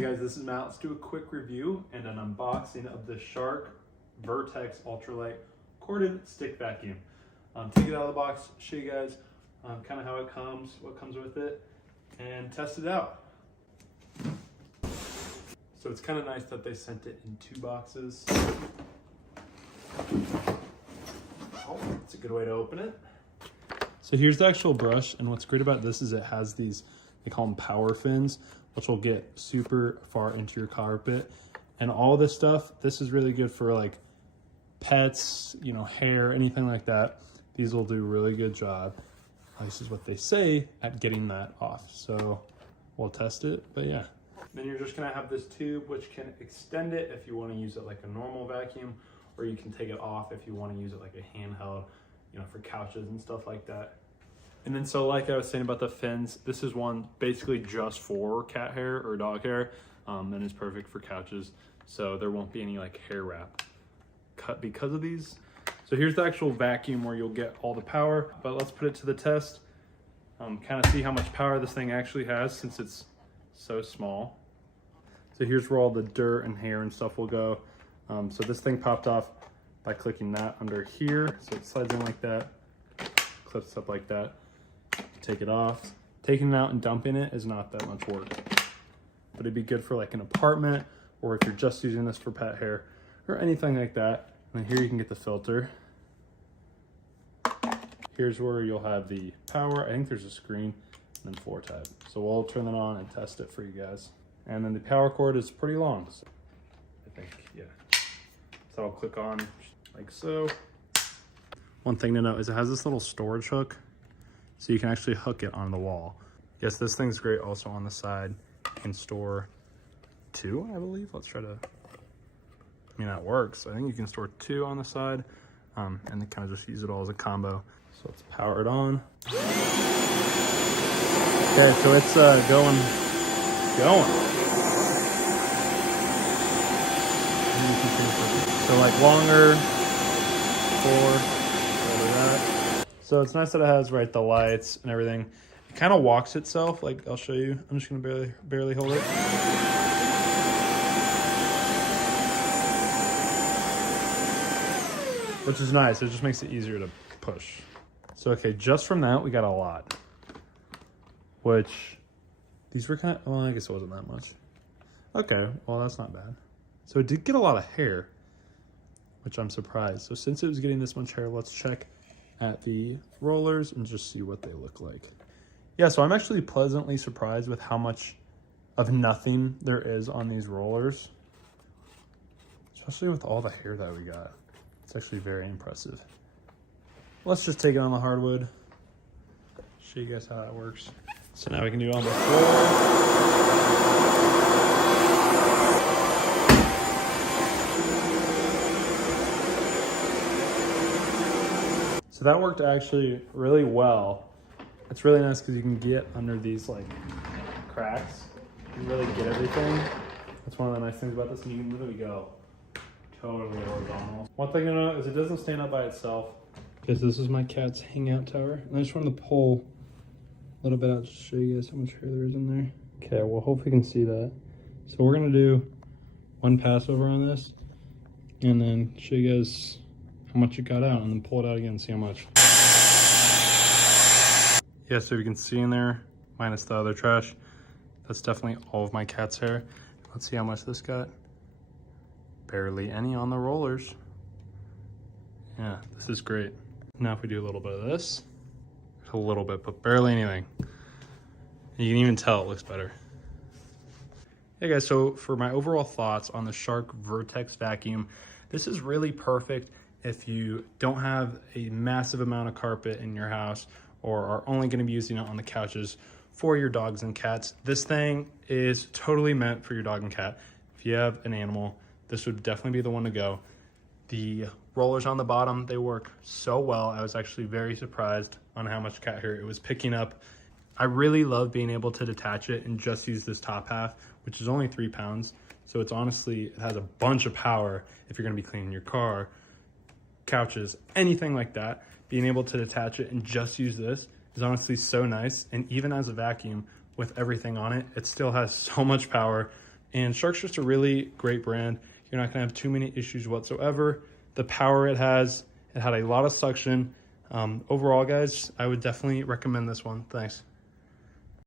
Hey guys, this is Matt. Let's do a quick review and an unboxing of the Shark Vertex Ultralight Corded Stick Vacuum. Take it out of the box, show you guys kind of how it comes, what comes with it, and test it out. So it's kind of nice that they sent it in 2 boxes. Oh, that's a good way to open it. So here's the actual brush, and what's great about this is it has these, they call them power fins, which will get super far into your carpet. And all this stuff, this is really good for like pets, you know, hair, anything like that. These will do a really good job. This is what they say at getting that off. So we'll test it, but yeah. Then you're just gonna have this tube which can extend it if you wanna use it like a normal vacuum, or you can take it off if you wanna use it like a handheld, you know, for couches and stuff like that. And then so like I was saying about the fins, this is one basically just for cat hair or dog hair, and is perfect for couches. So there won't be any like hair wrap cut because of these. So here's the actual vacuum where you'll get all the power, but let's put it to the test. Kind of see how much power this thing actually has since it's so small. So here's where all the dirt and hair and stuff will go. So this thing popped off by clicking that under here. So it slides in like that, clips up like that. Take it off. Taking it out and dumping it is not that much work, but it'd be good for like an apartment, or if you're just using this for pet hair or anything like that. And then here you can get the filter. Here's where you'll have the power. I think there's a screen and then 4 type. So we'll turn that on and test it for you guys. And then the power cord is pretty long. So I think, yeah. So I'll click on like so. One thing to note is it has this little storage hook, so you can actually hook it on the wall. Yes, this thing's great also on the side. You can store 2, I believe. Let's try to, I mean, that works. I think you can store 2 on the side, and then kind of just use it all as a combo. So let's power it on. Okay, so it's going. So like longer, 4. So it's nice that it has the lights and everything. It kind of walks itself. Like I'll show you. I'm just gonna barely hold it. Which is nice. It just makes it easier to push. So okay, just from that we got a lot. Which these were kind of, well, I guess it wasn't that much. Okay, well that's not bad. So it did get a lot of hair, which I'm surprised. So since it was getting this much hair, let's check at the rollers and just see what they look like. Yeah, so I'm actually pleasantly surprised with how much of nothing there is on these rollers, especially with all the hair that we got. It's actually very impressive. Let's just take it on the hardwood, show you guys how that works. So now we can do it on the floor. So that worked actually really well. It's really nice because you can get under these like cracks and really get everything. That's one of the nice things about this, and you can literally go totally horizontal. One thing to note is it doesn't stand up by itself. Because this is my cat's hangout tower. And I just wanted to pull a little bit out to show you guys how much hair there is in there. Okay, well hopefully you can see that. So we're gonna do one pass over on this and then show you guys how much it got out, and then pull it out again and see how much. Yeah, so you can see in there, minus the other trash, that's definitely all of my cat's hair. Let's see how much this got. Barely any on the rollers. Yeah, this is great. Now if we do a little bit of this, a little bit, but barely anything. You can even tell it looks better. Hey guys, so for my overall thoughts on the Shark Vertex vacuum, this is really perfect if you don't have a massive amount of carpet in your house or are only going to be using it on the couches for your dogs and cats. This thing is totally meant for your dog and cat. If you have an animal, this would definitely be the one to go. The rollers on the bottom, they work so well. I was actually very surprised on how much cat hair it was picking up. I really love being able to detach it and just use this top half, which is only 3 pounds. So it's honestly, it has a bunch of power if you're gonna be cleaning your car, couches, anything like that. Being able to detach it and just use this is honestly so nice. And even as a vacuum with everything on it, it still has so much power And Shark's just a really great brand. You're not gonna have too many issues whatsoever. The power it had a lot of suction. Overall, guys, I would definitely recommend this one. Thanks.